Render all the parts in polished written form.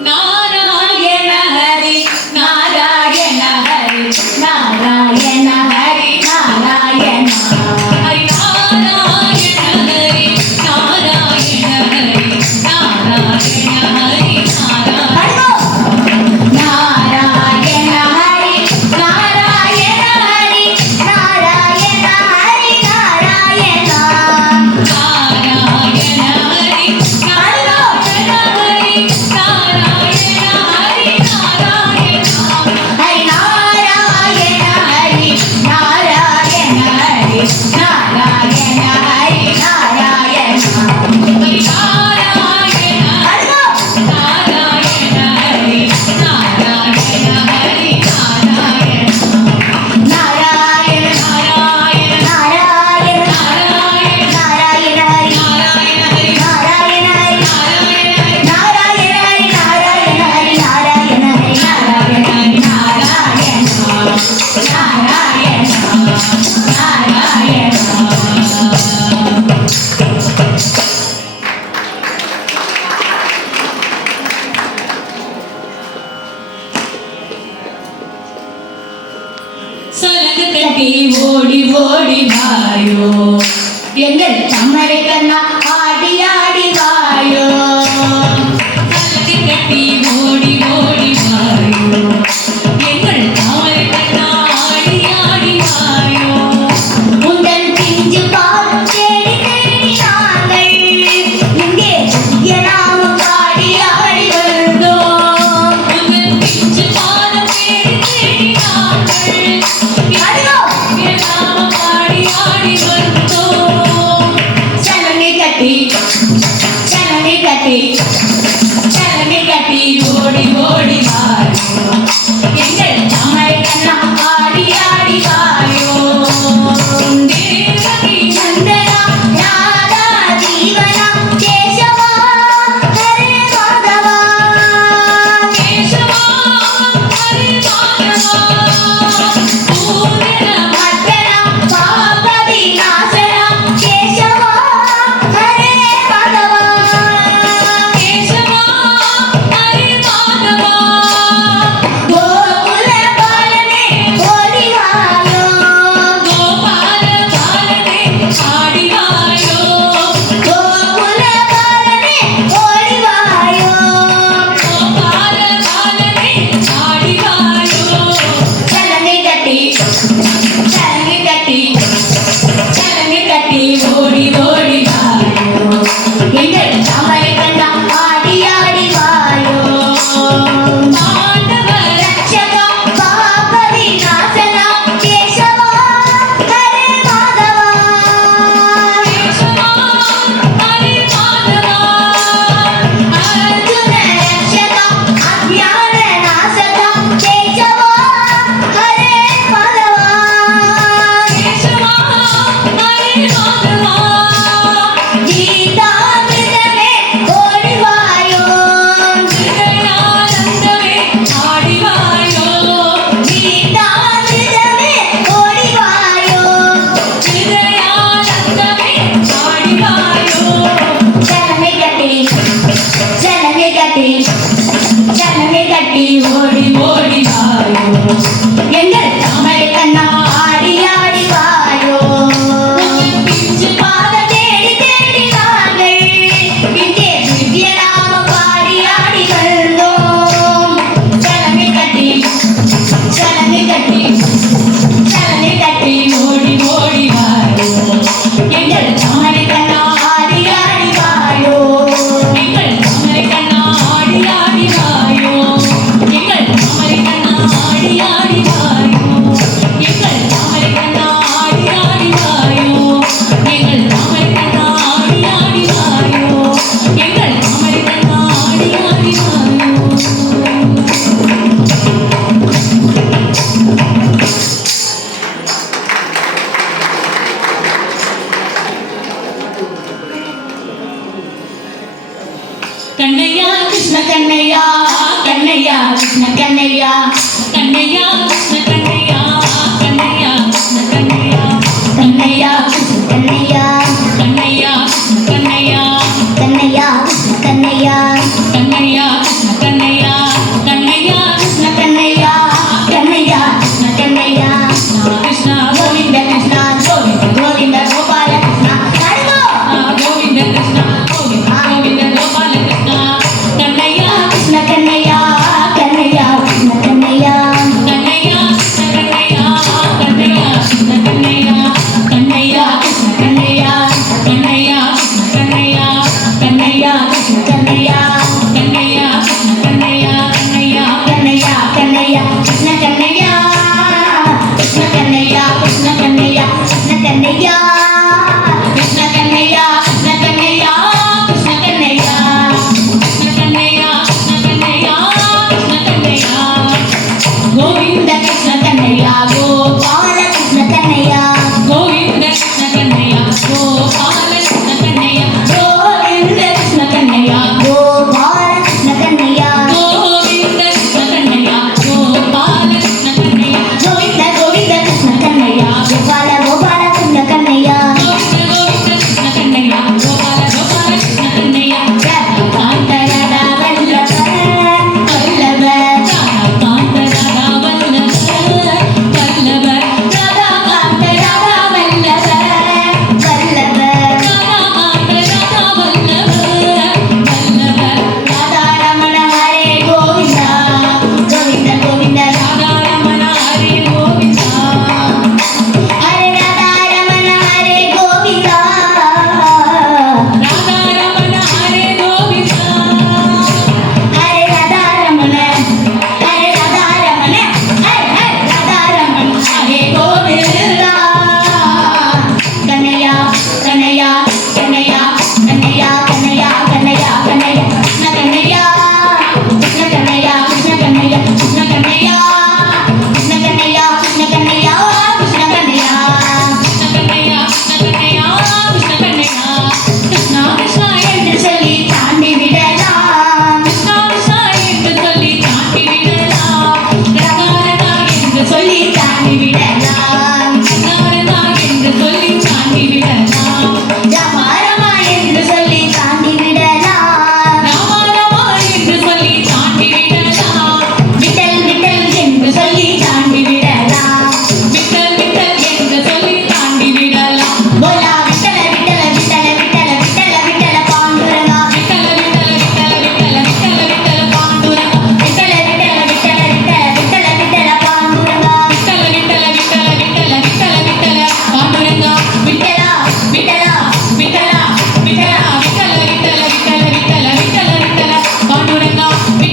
நாராயண ஹரி நாராயண ஹரி நாராயண ஹரி நாராயண ஹரி நாராயண ஹரி நாராயண ஹரி நாராயண ஹரி ஓடி ஓடி வாயோ எங்கள் தமிழை கண்ணா ஆடி ஆடி வாயோ கலக்கு கட்டி ஓடி ஓடி வாயோ எங்கள் தமிழை கண்ணா ஆடி ஆடி வாயோ உந்தன் பிஞ்சு பால் தேடி தேடி நாங்கள் இங்கே நாமும் ஆடி ஆடி வந்தோம் உந்தன் பிஞ்சு பால் தேடி தேடி நாங்கள் சலனை கட்டி ஓடி ஓடி வாயோ எங்கள் தமிழை கண்ணா ஆடி ஆடி வாயோ தேவகி நந்தனா ராதா ஜீவனா கேசவா ஹரே மாதவா கேசவா ஹரே மாதவா பூரண மர்தனா பாபதி நாசனா கேசவா ஹரே மாதவா ஓடி ஓடி வாயோ எங்கள் தமிழை கண்ணா ஆடி ஆடி வாயோ பாண்டவ ரட்சகா பாபதி நாசனா கேசவா ஹரே மாதவா கேசவா ஹரே மாதவா அர்ஜுன ரட்சகா அஜ்ஞான நாசகா கேசவா ஹரே மாதவா கேசவா ஹரே மாதவா கீதாமிருதமே ஓடி வாயோ ஹிருதயானந்தமே ஆடி வாயோ கீதாமிருதமே ஓடி வாயோ ஹிருதயானந்தமே ஆடி வாயோ சலனை கட்டி ஓடி ஓடி வாயோ எங்கள் தமிழை கண்ணா ஆடி ஆடி வாயோ பிஞ்சு பாத தேடி தேடி நாங்கள் இங்கே திவ்ய நாம பாடி ஆடி வந்தோம் சலனை கட்டி ஓடி ஓடி வாயோ எங்கள் தமிழை கண்ணா ஆடி ஆடி வாயோ எங்கள் தமிழை கண்ணா ஆடி ஆடி வாயோ எங்கள் தமிழை கண்ணா ஆடி ஆடி வாயோ எங்கள் தமிழை கண்ணா ஆடி ஆடி வாயோ எங்கள் தமிழை கண்ணா ஆடி ஆடி வாயோ எங்கள் தமிழை கண்ணா ஆடி ஆடி வாயோ கண்ணையா கிருஷ்ண கண்ணையா கண்ணையா கிருஷ்ண கண்ணையா கண்ணையா கிருஷ்ண கண்ணையா கண்ணையா கிருஷ்ண கண்ணையா கண்ணையா கிருஷ்ண கண்ணையா கண்ணையா கிருஷ்ண கண்ணையா கண்ணையா கிருஷ்ண கண்ணையா கண்ணையா கிருஷ்ண கண்ணையா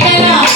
விட்டலாம்